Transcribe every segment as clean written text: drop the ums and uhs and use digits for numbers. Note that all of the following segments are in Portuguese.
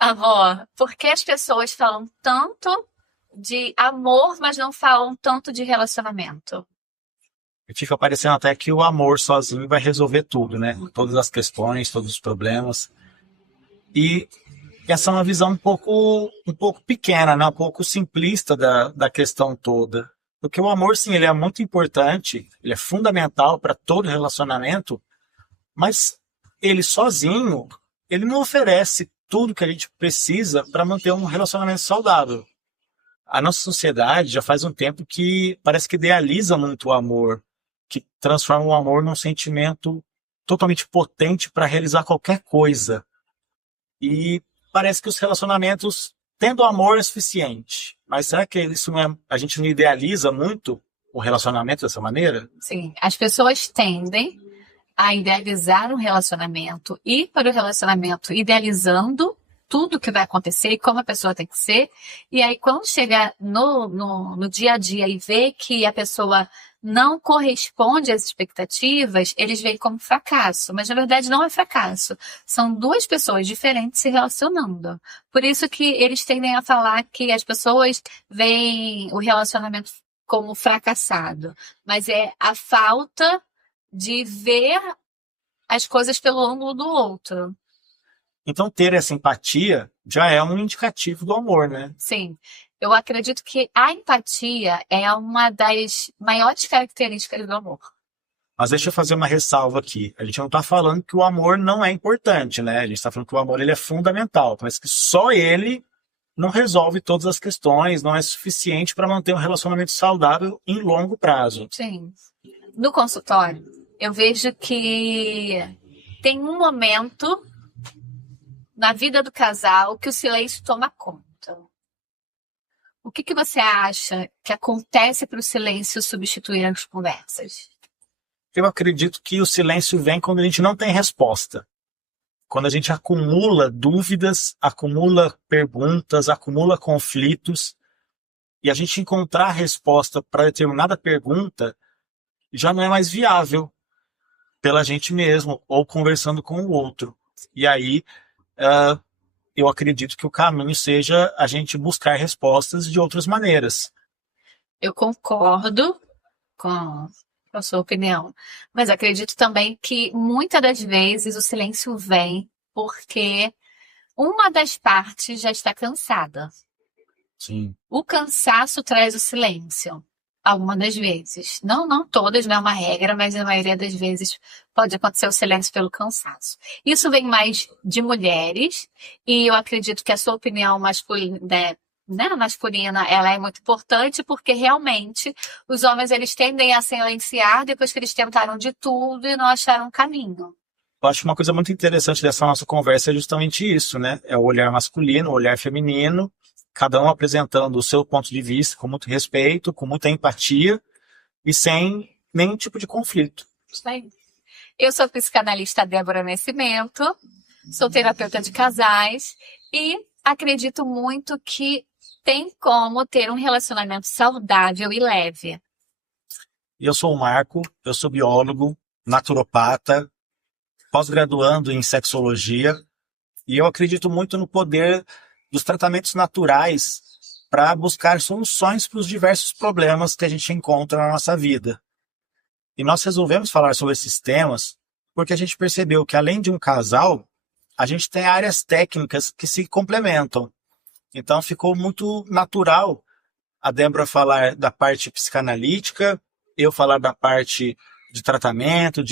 Amor, por que as pessoas falam tanto de amor, mas não falam tanto de relacionamento? Fica parecendo até que o amor sozinho vai resolver tudo, né? Todas as questões, todos os problemas. E essa é uma visão um pouco pequena, né? Um pouco simplista da questão toda. Porque o amor, sim, ele é muito importante, ele é fundamental para todo relacionamento, mas ele sozinho, ele não oferece tudo que a gente precisa para manter um relacionamento saudável. A nossa sociedade já faz um tempo que parece que idealiza muito o amor, que transforma o amor num sentimento totalmente potente para realizar qualquer coisa. E parece que os relacionamentos, tendo amor, é suficiente. Mas será que isso não é, a gente não idealiza muito o relacionamento dessa maneira? Sim, as pessoas tendem a idealizar um relacionamento, ir para o relacionamento idealizando tudo que vai acontecer e como a pessoa tem que ser. E aí, quando chega no dia a dia e vê que a pessoa não corresponde às expectativas, eles veem como fracasso. Mas, na verdade, não é fracasso. São duas pessoas diferentes se relacionando. Por isso que eles tendem a falar que as pessoas veem o relacionamento como fracassado. Mas é a falta de ver as coisas pelo ângulo do outro. Então, ter essa empatia já é um indicativo do amor, né? Sim, eu acredito que a empatia é uma das maiores características do amor. Mas deixa eu fazer uma ressalva aqui. A gente não está falando que o amor não é importante, né? A gente está falando que o amor ele é fundamental, mas que só ele não resolve todas as questões, não é suficiente para manter um relacionamento saudável em longo prazo. Sim. No consultório, eu vejo que tem um momento na vida do casal que o silêncio toma conta. O que você acha que acontece para o silêncio substituir as conversas? Eu acredito que o silêncio vem quando a gente não tem resposta. Quando a gente acumula dúvidas, acumula perguntas, acumula conflitos, e a gente encontrar a resposta para determinada pergunta já não é mais viável pela gente mesmo ou conversando com o outro. E aí, eu acredito que o caminho seja a gente buscar respostas de outras maneiras. Eu concordo com a sua opinião, mas acredito também que muitas das vezes o silêncio vem porque uma das partes já está cansada. Sim. O cansaço traz o silêncio. Algumas das vezes. Não todas, não é uma regra, mas na maioria das vezes pode acontecer o silêncio pelo cansaço. Isso vem mais de mulheres, e eu acredito que a sua opinião masculina, né, masculina, ela é muito importante, porque realmente os homens eles tendem a silenciar depois que eles tentaram de tudo e não acharam um caminho. Eu acho que uma coisa muito interessante dessa nossa conversa é justamente isso, né? É o olhar masculino, o olhar feminino, cada um apresentando o seu ponto de vista com muito respeito, com muita empatia e sem nenhum tipo de conflito. Isso aí. Eu sou psicanalista Débora Nascimento, sou terapeuta de casais e acredito muito que tem como ter um relacionamento saudável e leve. Eu sou o Marco, eu sou biólogo, naturopata, pós-graduando em sexologia, e eu acredito muito no poder dos tratamentos naturais para buscar soluções para os diversos problemas que a gente encontra na nossa vida. E nós resolvemos falar sobre esses temas porque a gente percebeu que, além de um casal, a gente tem áreas técnicas que se complementam. Então ficou muito natural a Débora falar da parte psicanalítica, eu falar da parte de tratamento,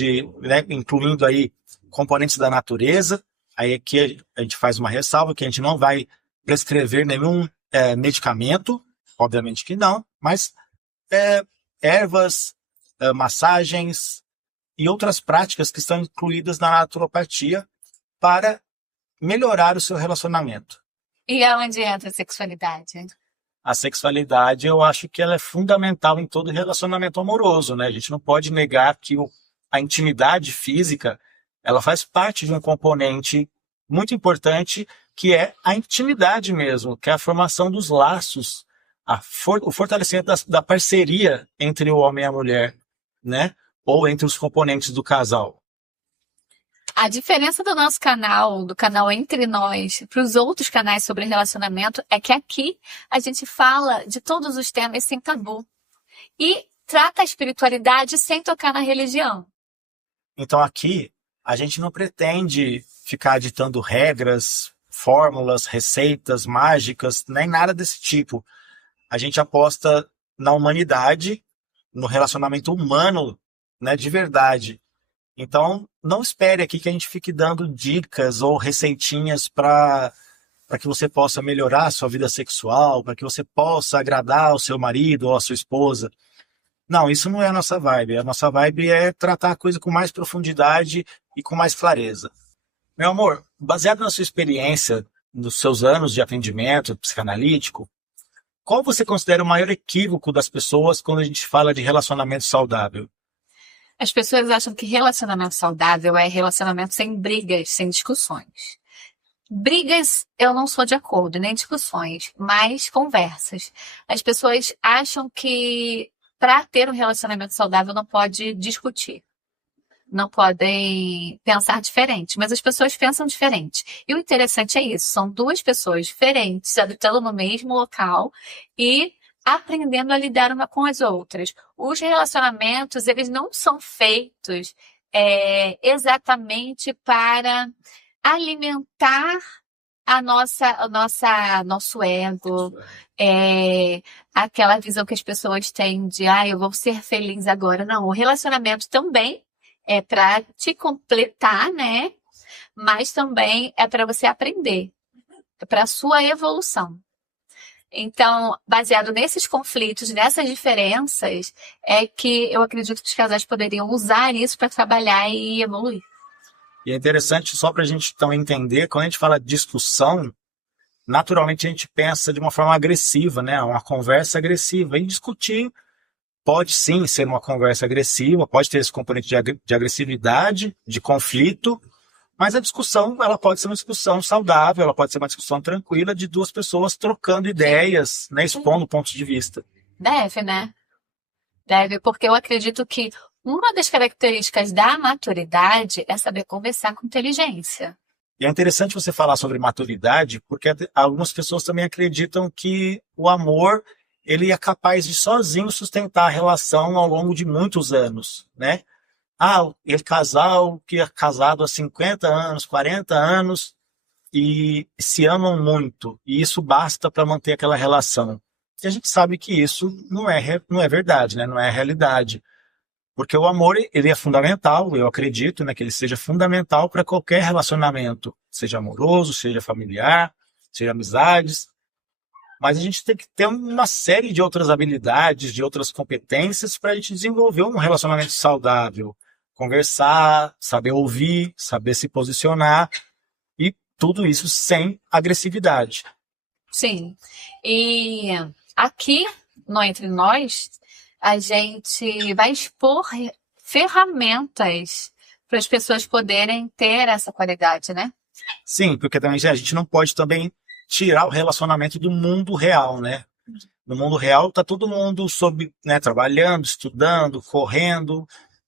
né, incluindo aí componentes da natureza. Aí aqui a gente faz uma ressalva que a gente não vai prescrever nenhum medicamento, obviamente que não, mas ervas, massagens e outras práticas que estão incluídas na naturopatia para melhorar o seu relacionamento. E aonde entra a sexualidade? A sexualidade, eu acho que ela é fundamental em todo relacionamento amoroso, né? A gente não pode negar que a intimidade física, ela faz parte de um componente muito importante, que é a intimidade mesmo, que é a formação dos laços, o fortalecimento da parceria entre o homem e a mulher, né? Ou entre os componentes do casal. A diferença do nosso canal, do canal Entre Nós, para os outros canais sobre relacionamento, é que aqui a gente fala de todos os temas sem tabu. E trata a espiritualidade sem tocar na religião. Então aqui a gente não pretende ficar ditando regras, fórmulas, receitas mágicas, nem nada desse tipo. A gente aposta na humanidade, no relacionamento humano, né, de verdade. Então, não espere aqui que a gente fique dando dicas ou receitinhas para que você possa melhorar a sua vida sexual, para que você possa agradar o seu marido ou a sua esposa. Não, isso não é a nossa vibe. A nossa vibe é tratar a coisa com mais profundidade e com mais clareza. Meu amor, baseado na sua experiência, nos seus anos de atendimento psicanalítico, qual você considera o maior equívoco das pessoas quando a gente fala de relacionamento saudável? As pessoas acham que relacionamento saudável é relacionamento sem brigas, sem discussões. Brigas, eu não sou de acordo, nem discussões, mas conversas. As pessoas acham que para ter um relacionamento saudável não pode discutir. Não podem pensar diferente, mas as pessoas pensam diferente. E o interessante é isso, são duas pessoas diferentes, habitando no mesmo local e aprendendo a lidar uma com as outras. Os relacionamentos, eles não são feitos exatamente para alimentar nosso ego, aquela visão que as pessoas têm de, eu vou ser feliz agora. Não, o relacionamento também é para te completar, né? Mas também é para você aprender, é para a sua evolução. Então, baseado nesses conflitos, nessas diferenças, é que eu acredito que os casais poderiam usar isso para trabalhar e evoluir. E é interessante, só para a gente então entender, quando a gente fala de discussão, naturalmente a gente pensa de uma forma agressiva, né? Uma conversa agressiva. E discutir pode sim ser uma conversa agressiva, pode ter esse componente de agressividade, de conflito, mas a discussão, ela pode ser uma discussão saudável, ela pode ser uma discussão tranquila de duas pessoas trocando ideias, né, expondo pontos de vista. Deve, né? Deve, porque eu acredito que uma das características da maturidade é saber conversar com inteligência. E é interessante você falar sobre maturidade, porque algumas pessoas também acreditam que o amor ele é capaz de sozinho sustentar a relação ao longo de muitos anos, né? Ele casal que é casado há 50 anos, 40 anos e se amam muito, e isso basta para manter aquela relação. E a gente sabe que isso não é verdade, né? Não é realidade. Porque o amor, ele é fundamental, eu acredito, né, que ele seja fundamental para qualquer relacionamento, seja amoroso, seja familiar, seja amizades. Mas a gente tem que ter uma série de outras habilidades, de outras competências para a gente desenvolver um relacionamento saudável. Conversar, saber ouvir, saber se posicionar e tudo isso sem agressividade. Sim. E aqui, no Entre Nós, a gente vai expor ferramentas para as pessoas poderem ter essa qualidade, né? Sim, porque também a gente não pode também tirar o relacionamento do mundo real, né? No mundo real está todo mundo trabalhando, estudando, correndo,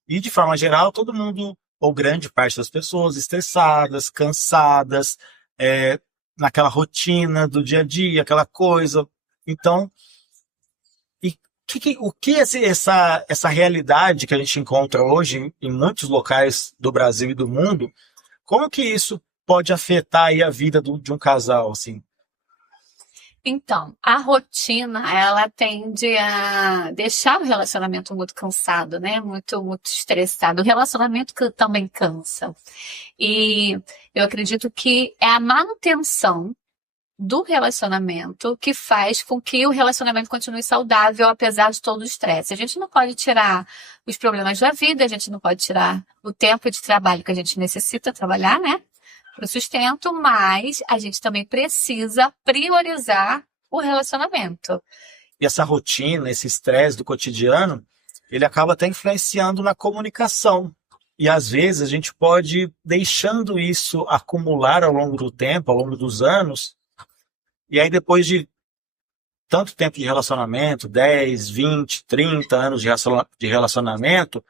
e de forma geral todo mundo, ou grande parte das pessoas, estressadas, cansadas, naquela rotina do dia a dia, aquela coisa. Então, o que essa realidade que a gente encontra hoje em muitos locais do Brasil e do mundo, como que isso pode afetar aí a vida de um casal, assim? Então, a rotina, ela tende a deixar o relacionamento muito cansado, né? Muito, muito estressado. O relacionamento também cansa. E eu acredito que é a manutenção do relacionamento que faz com que o relacionamento continue saudável, apesar de todo o estresse. A gente não pode tirar os problemas da vida, a gente não pode tirar o tempo de trabalho que a gente necessita trabalhar, né? Para o sustento, mas a gente também precisa priorizar o relacionamento. E essa rotina, esse estresse do cotidiano, ele acaba até influenciando na comunicação. E às vezes a gente pode ir deixando isso acumular ao longo do tempo, ao longo dos anos, e aí depois de tanto tempo de relacionamento, 10, 20, 30 anos de relacionamento,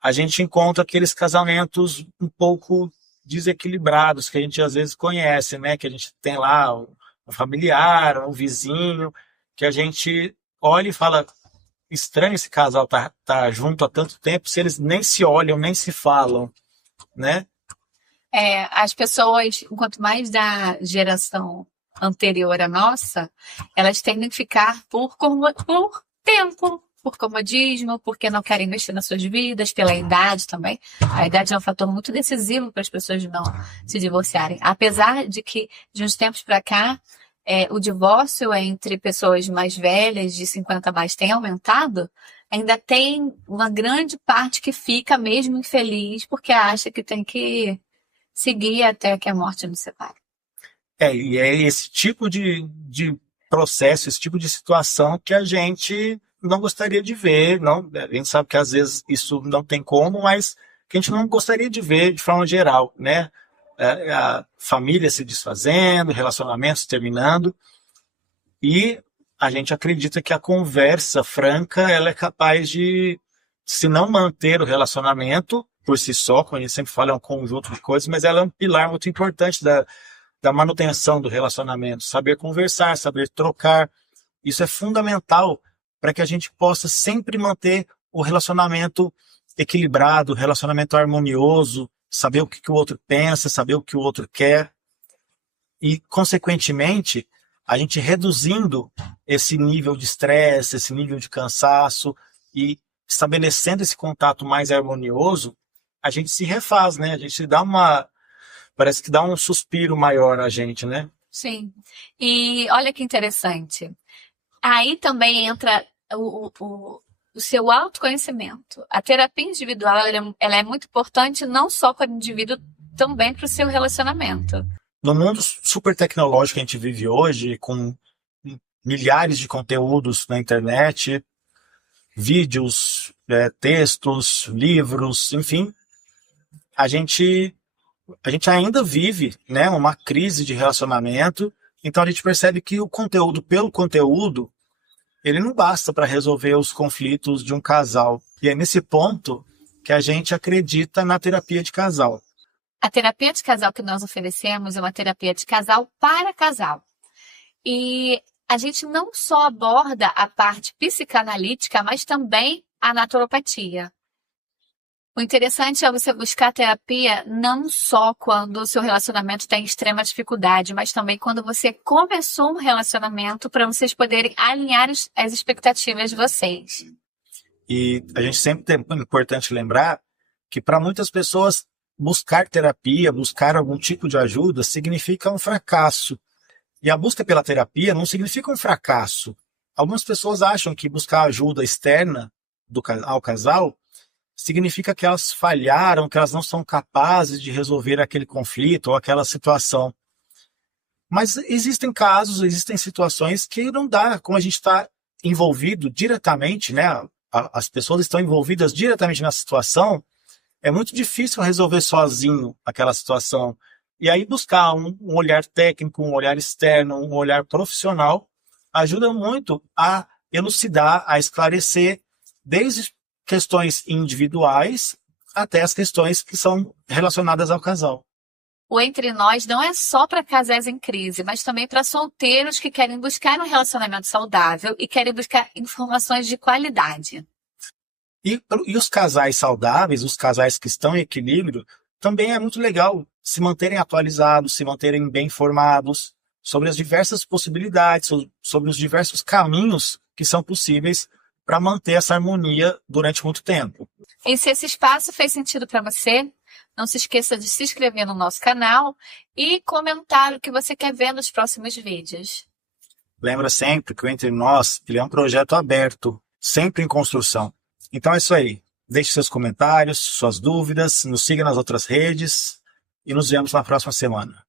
a gente encontra aqueles casamentos um pouco desequilibrados que a gente às vezes conhece, né? Que a gente tem lá um familiar, um vizinho, que a gente olha e fala, estranho esse casal tá junto há tanto tempo, se eles nem se olham, nem se falam, né? As pessoas, quanto mais da geração anterior à nossa, elas tendem a ficar por tempo, por comodismo, porque não querem investir nas suas vidas, pela idade também. A idade é um fator muito decisivo para as pessoas não se divorciarem. Apesar de que, de uns tempos para cá, o divórcio entre pessoas mais velhas, de 50 a mais, tem aumentado, ainda tem uma grande parte que fica mesmo infeliz porque acha que tem que seguir até que a morte nos separe. E é esse tipo de processo, esse tipo de situação que a gente não gostaria de ver. Não, a gente sabe que às vezes isso não tem como, mas que a gente não gostaria de ver de forma geral, né? A família se desfazendo, relacionamentos terminando, e a gente acredita que a conversa franca ela é capaz de, se não manter o relacionamento por si só, como a gente sempre fala, é um conjunto de coisas, mas ela é um pilar muito importante da manutenção do relacionamento. Saber conversar, saber trocar, isso é fundamental para que a gente possa sempre manter o relacionamento equilibrado, o relacionamento harmonioso, saber o que o outro pensa, saber o que o outro quer. E, consequentemente, a gente reduzindo esse nível de estresse, esse nível de cansaço e estabelecendo esse contato mais harmonioso, a gente se refaz, né? A gente parece que dá um suspiro maior a gente, né? Sim. E olha que interessante. Aí também entra o seu autoconhecimento. A terapia individual ela é muito importante não só para o indivíduo, também para o seu relacionamento. No mundo super tecnológico que a gente vive hoje, com milhares de conteúdos na internet, vídeos, textos, livros, enfim, a gente ainda vive, né, uma crise de relacionamento. Então a gente percebe que o conteúdo pelo conteúdo, ele não basta para resolver os conflitos de um casal. E é nesse ponto que a gente acredita na terapia de casal. A terapia de casal que nós oferecemos é uma terapia de casal para casal. E a gente não só aborda a parte psicanalítica, mas também a naturopatia. O interessante é você buscar terapia não só quando o seu relacionamento está em extrema dificuldade, mas também quando você começou um relacionamento, para vocês poderem alinhar as expectativas de vocês. E a gente sempre tem importante lembrar que para muitas pessoas buscar terapia, buscar algum tipo de ajuda significa um fracasso. E a busca pela terapia não significa um fracasso. Algumas pessoas acham que buscar ajuda externa ao casal significa que elas falharam, que elas não são capazes de resolver aquele conflito ou aquela situação. Mas existem casos, existem situações que não dá, como a gente está envolvido diretamente, né? As pessoas estão envolvidas diretamente na situação, é muito difícil resolver sozinho aquela situação. E aí buscar um olhar técnico, um olhar externo, um olhar profissional, ajuda muito a elucidar, a esclarecer, desde questões individuais até as questões que são relacionadas ao casal. O Entre Nós não é só para casais em crise, mas também para solteiros que querem buscar um relacionamento saudável e querem buscar informações de qualidade. E os casais saudáveis, os casais que estão em equilíbrio, também é muito legal se manterem atualizados, se manterem bem informados sobre as diversas possibilidades, sobre os diversos caminhos que são possíveis para manter essa harmonia durante muito tempo. E se esse espaço fez sentido para você, não se esqueça de se inscrever no nosso canal e comentar o que você quer ver nos próximos vídeos. Lembra sempre que o Entre Nós ele é um projeto aberto, sempre em construção. Então é isso aí. Deixe seus comentários, suas dúvidas, nos siga nas outras redes e nos vemos na próxima semana.